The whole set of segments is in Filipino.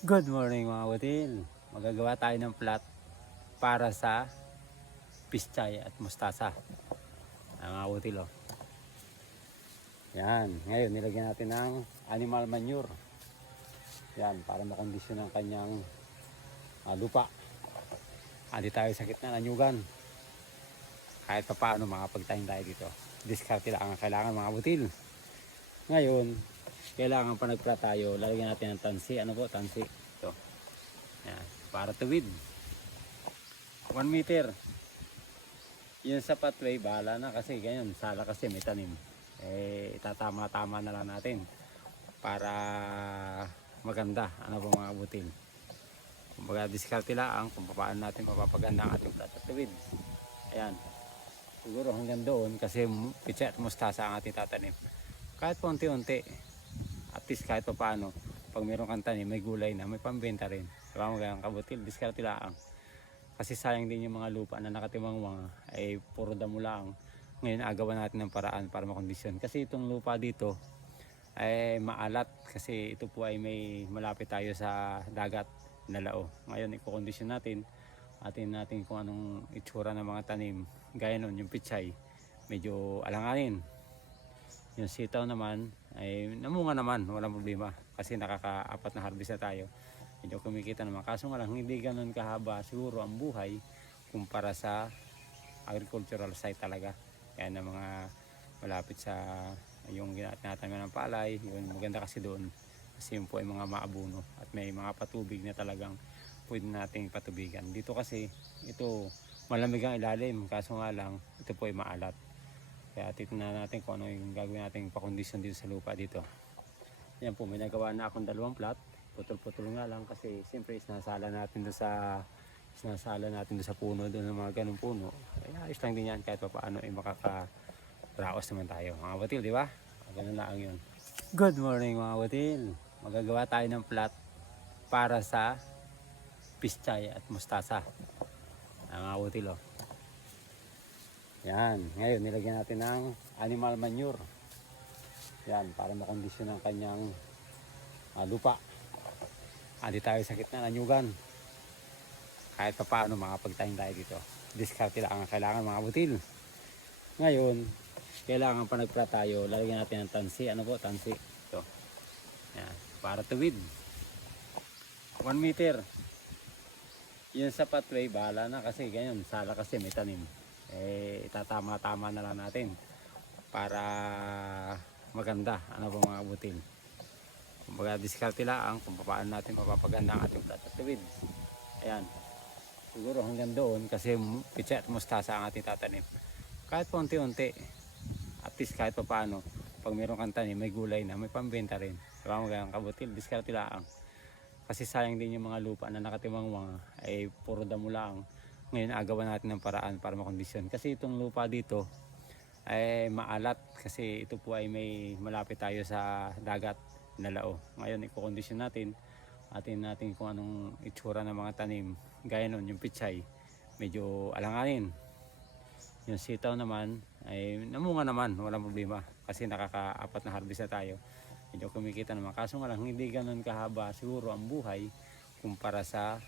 Good morning mga butil. Magagawa tayo ng plat para sa pischay at mustasa. Mga butil oh. Yan. Ngayon nilagyan natin ng animal manure. Yan. Para makondisyon ang kanyang lupa. Hindi tayo sakit na nanyugan. Kahit pa paano makapagtanim tayo dito. Diskarte lang ang kailangan mga butil. Ngayon, kailangan pa nagplat tayo. Lalagyan natin ng tansi. Ano po? Tansi. Ito. Yan. Para tuwid. 1 meter. Yung sa pathway, bahala na kasi ganyan. Sala kasi may tanim. Itatama-tama na lang natin. Para maganda. Ano po mga butil. Kumbaga diskarte lang kung paano natin mapapaganda ang ating plat at tuwid. Ayan. Siguro hanggang doon kasi pitsa at mustasa ang ating tatanim. Kahit unti-unti. At least kahit pa paano. Pag meron kang tanim, may gulay na, may pambenta rin. Diba mga kabutil, diskarte lang. Kasi sayang din yung mga lupa na nakatimangwang ay puro damo lang. Ngayon agawan natin ng paraan para makondisyon. Kasi itong lupa dito ay maalat. Kasi ito po ay may malapit tayo sa dagat na Lao. Ngayon ikokondisyon natin. Atin natin kung anong itsura ng mga tanim. Gaya nun yung pichay. Medyo alanganin. Yung sitaw naman ay namunga naman, walang problema kasi nakaka-4 na harvest na tayo. Medyo kumikita naman, kaso nga lang hindi ganoon kahaba siguro ang buhay kumpara sa agricultural site talaga. Kaya na mga malapit sa yung ginatanaman ng palay, yun maganda kasi doon kasi yun po ay mga maabuno at may mga patubig na talagang pwede nating patubigan. Dito kasi ito malamig ang ilalim, kaso nga lang ito po ay maalat. Kaya titignan natin kung ano yung gagawin nating pakondisyon dito sa lupa dito. Yan po, may nagawa na akong 2 plat. Putol-putol nga lang kasi siyempre sinasala natin doon sa puno, doon ng mga ganung puno. Ay ayos lang din yan kahit pa paano ay makakaraos naman tayo. Mga batil, di ba? Ganun lang yun. Good morning mga batil. Magagawa tayo ng plat para sa pischay at mustasa. Mga batil oh. Yan, ngayon nilagyan natin ng animal manure. Yan, para makondisyon ang kanyang lupa. Hindi tayo sakit na nanyugan. Kahit pa paano makapagtanim tayo dito. Diskarte lang ang kailangan mga butil. Ngayon, kailangan pa nagplat tayo. Lalagyan natin ng tansi. Ano po? Tansi. Ito. Yan, para tuwid. 1 meter. Yung sa pathway, bahala na kasi ganyan. Sala kasi may tanim. Itatama-tama na lang natin para maganda. Ano po mga butil. Kumbaga diskarte lang kung paano natin mapapaganda ang ating plat at tuwid. Ayan. Siguro hanggang doon kasi pitsa at mustasa ang ating tatanim. Kahit unti-unti. At least kahit pa paano. Pag meron kang tanim, may gulay na, may pambenta rin. Diba mga kabutil, diskarte lang. Kasi sayang din yung mga lupa na nakatimangwang ay puro damo lang. Ngayon agawan natin ng paraan para makondisyon. Kasi itong lupa dito ay maalat kasi ito po ay may malapit tayo sa dagat na Lao. Ngayon ikokondisyon natin. Atin natin kung anong itsura ng mga tanim. Gaya nun yung pichay. Medyo alanganin. Yung sitaw naman ay namunga naman, walang problema kasi nakaka-4 na harvest na tayo. Medyo kumikita naman, kaso nga lang hindi ganoon kahaba siguro ang buhay kumpara sa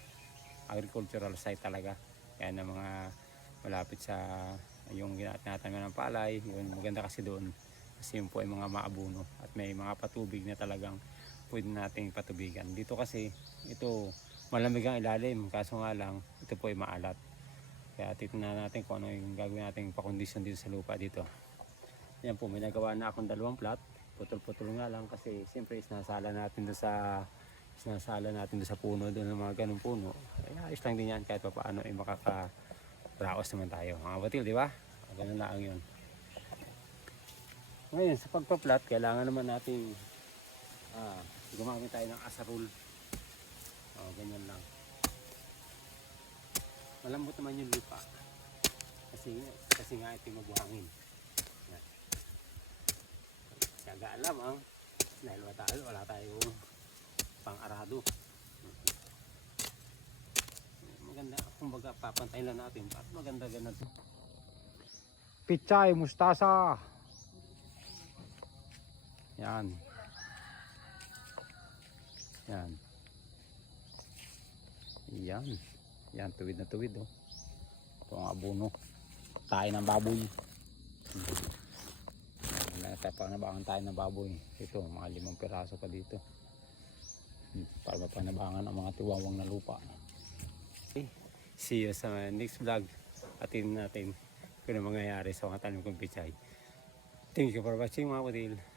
agricultural site talaga. Kaya na mga malapit sa yung ginatanaman ng palay, yun maganda kasi doon kasi yun po ay mga maabuno at may mga patubig na talagang pwede nating patubigan. Dito kasi ito malamig ang ilalim, kaso nga lang ito po ay maalat. Kaya titignan natin kung ano yung gagawin nating pakondisyon dito sa lupa dito. Yan po, may nagawa na akong 2 plat. Putol-putol nga lang kasi siyempre sinasala natin doon sa puno, doon ng mga ganung puno. Ay ayos lang din yan kahit pa paano ay makakaraos naman tayo. Mga batil, di ba? Ganun lang yun. Ngayon, sa pagpa-plat, kailangan naman natin gumamit tayo ng asarul. Ganyan lang. Malambot naman yung lupa. Kasi nga ito yung mabuhangin. Yan. Tiyagaan lamang dahil wala tayong pang-arado. Maganda, kumbaga papantayin lang natin at maganda ganun. Pichay, mustasa. Yan. Yan. Yan. Yan, tuwid na tuwid oh. Ito ang abono. Tayo ng baboy. Panabangan tayo ng baboy. Ito, mga 5 piraso pa dito. Para mapanabangan ang mga tiwawang na lupa. Okay. See you sa next vlog. Atin natin kung ano mangyayari sa mga tanim kong pichay. Thank you for watching mga kutil.